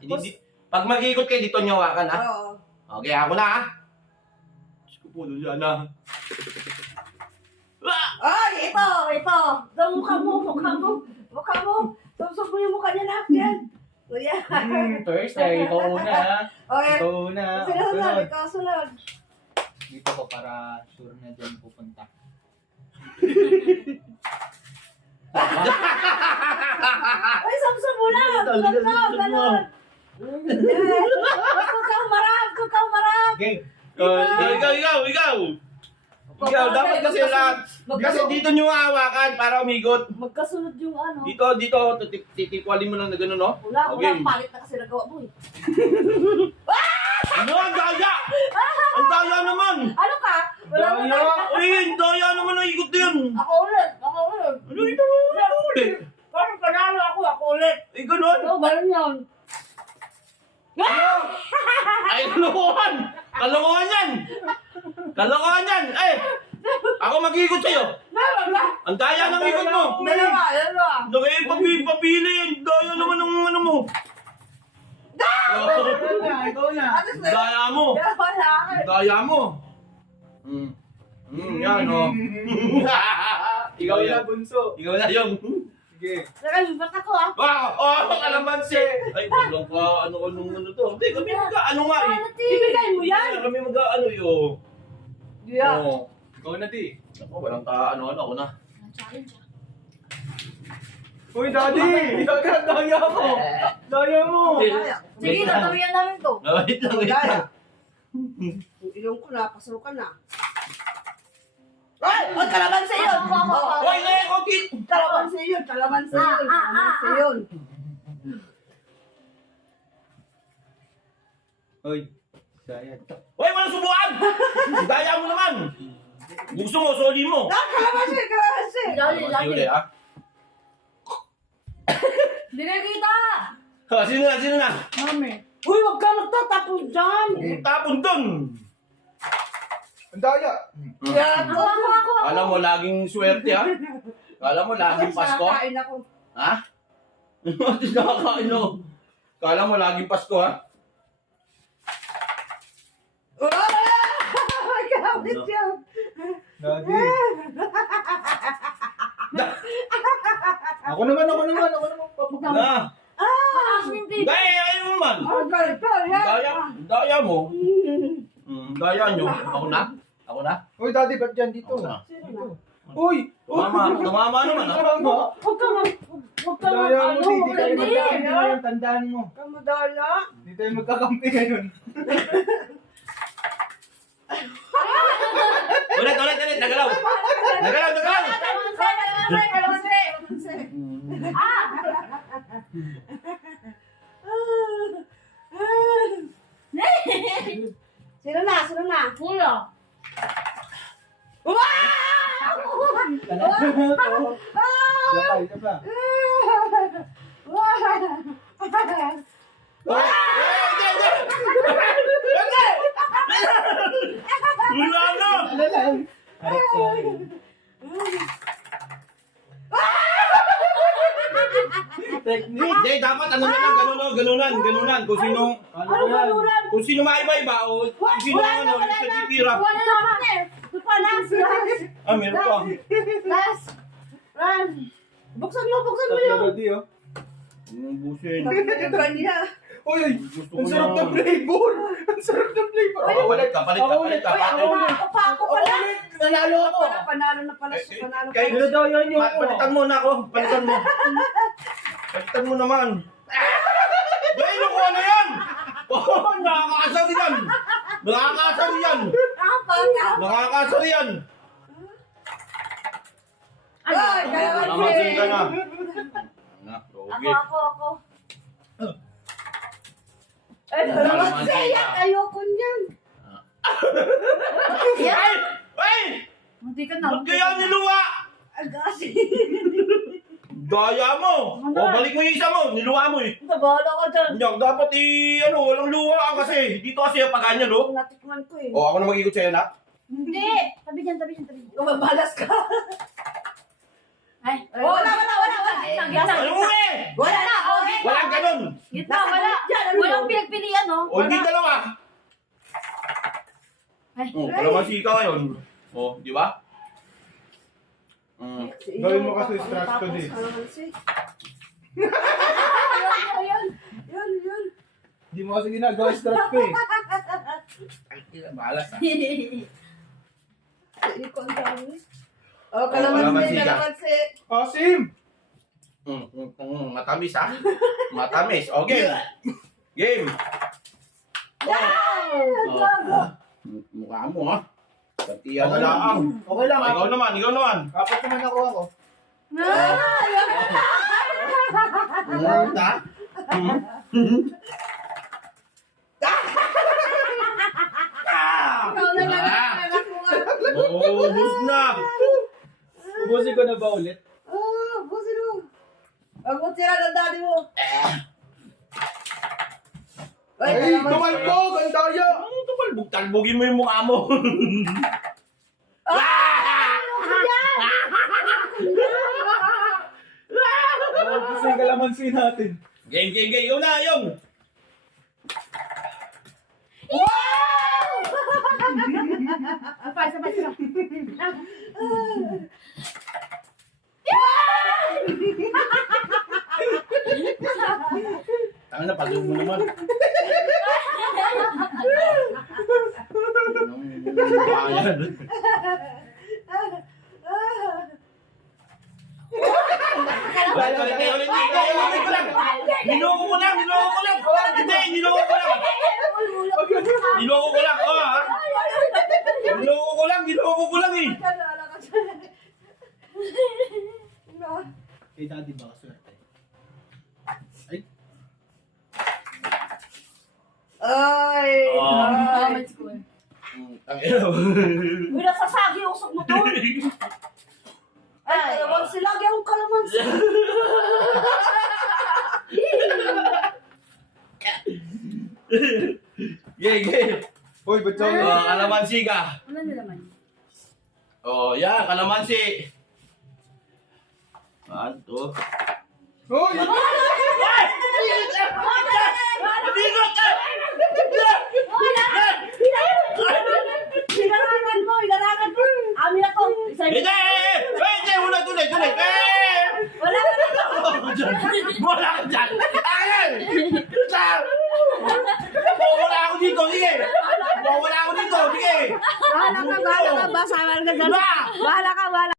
Hindi. Pag mag-iikot kayo, dito nyo hawakan, ha? Oo. Okay, ako na, ha? Diyos ko po, doon yan, ha? Ay, ito. Mukha mo. Susok mo yung mukha niya lahat yan. O yan. Thursday, ikaw una ha. Okay. Ikaw una. Sunod. Ikaw sunod. Dito ko para sure na dyan pupunta. Ay, samsam mo lang. Ganon. Huwag kang marap. Okay. Ikaw! Ikaw, dapat kasi lahat. Kasi dito nyo hawakan para umikot. Magkasunod yung ano. Dito, titikwalin mo lang na gano'n, no? Wala, Okay. palit na kasi nagawa mo eh. Ano, ang daya! Ang daya naman! Ano ka? Wala mo Daya. tayo. Ay, ang daya naman ang ikot din! Ako ulit. Ano ito? Ulit! Parang panalo ako ulit. Eh, gano'n? Oo, ganun yun. Ay, kalokohan! Kalokohan yan! Eh! Ako mag-ikot sa'yo! Wala. Ang daya ng ikot mo! Dalawa. Nakipagpapili! Ang daya naman ng ano mo! Ikaw na. Atis Ang daya mo! Wala. Ang daya mo! Yan, oh. Ikaw na, bunso. Ikaw na yung... Sige. Nakalibat ako ah. Wow! Kalamansi! Ay, walang ka, ano to. Hindi, kami mag-ano nga eh. Ibigay mo yan. Kami mag-ano yun. Yeah. Oo. Ikaw na, di. Ako, walang ka, ano, ako na. Uy, daddy! Daya mo! Daya mo! Sige, natamiyan namin to. Wait lang. Ilong ko na, pasukan na. Ay! Ay, kalamansi yun! Hoy, konti! Kalamansi yun. Uy, sayad. Hoy, walang subukan! Ang daya mo naman! Gusto mo, soli mo! Kalamansi! Uli, ha? Hindi na kita! Sino na? Mami. Uy, wag ka nagtatapon dyan! Tapon dun! Ang daya! Ako. Kala mo, laging swerte, ha? Kala mo, laging Pasko? Nakakain ako. Ha? Nakakain ako. Kala mo, laging Pasko, ha? Ay, gamit yun. Daddy! Ako naman. Papunta. Na! Asmin din. Daya, ayaw mo man! Ang galit ka, yan. Daya mo. Daya nyo. Ako na? Uy, daddy, ba't dyan dito? Ako na. Dito. Uy! Tumama naman, ha? Tama. Huwag ka Daya mo, di tayo Hindi. magkakampi ngayon. Tandaan mo. Kamadala. Di tayo magkakampi ngayon. Ulit. Nagalaw. Kalamansi. Sino na? Kuya. Isa pa. Wala na! Ano lang? Harap sa'yo. Technique. Hindi, dapat ano na lang, ganunan. Kung sino, Ano yan? kung sino maiba-iba, o kung sino ang ano, yung natitira. Wala naman eh. Last. Ah, meron pa. Last. Run. Buksan mo Tatlo, yun. daddy, oh. Busin. Kanya. Uy, Gusto ang ko sarap na. ng flavor. Ang sarap ng flavor. Palit ka. Ako pala. Nanalo ako. Panalo na pala siya. Panalo Kay- pala. Daya niyo ako. Palitan mo na ako. Palitan mo naman. Dahil ko ano yan? Oh, nakakasar yan. Nakakasar yan. Ay, Namasin ka na. Ako. Ay, kalamansi. Ayoko niyan. Ay! Hindi ka Ba't kaya niluwa? Agasi. Daya mo. O, balik mo yung isa mo. Niluwa mo eh. Bahala ka dyan. Hindi, dapat walang luwa kasi. Dito kasi yung paganyan, no? Natikman ko eh. O, ako na mag-ikot sa'yo, na. Hindi. Tabi dyan. Mabalas ka. Ay, wala. Ano mo eh? Wala na. Walang ganun. Gitna, wala. O, hindi dalawa. Ay, Kalamansi ka ngayon. O, di ba? Gawin mo kasi stretch to this. Yun. Hindi mo kasi ginagawa stretch ko eh. Balas ah. Oh, kalamansi ka. kalamansi. Asim! Matamis ah. Matamis. O, game. Game. Mukha mo ha. Patiyan na lang. Okay lang Ikaw naman, ikaw naman. Apat naman ako. Ta? Ikaw na lang ang anak mo nga. Oh, bus na. Ubusin ko na ba ulit? Busin mo. Huwag mo tira ng daddy mo. Ay, tumalbog! Ang daya! Talbogin mo yung mukha mo. Gusto yung kalamansi natin. Game. Yun na, yung. Sabay. Tanga na, pag mo naman. Ayan. Ulit ko lang. Niloko ko lang. Hindi, niloko ko lang. Oh, ha? Niloko ko lang eh. Kay daddy ba kaswerte? Ay! Uy, nasasagi usok mo to. Ay, kalamansi lagi akong kalamansi. Game. Uy, ba't siya? Kalamansi ka. Ano nalaman? Oh, yan, kalamansi. Ano? Uy! Hilarangan mo. Amin ako. Hindi! Wala tuloy! Wala ka na. Wala ka dyan! Ayan! Wala ako dito, sige! Wala ako dito, sige! Bahala ka. Basta ka dyan. Bahala ka.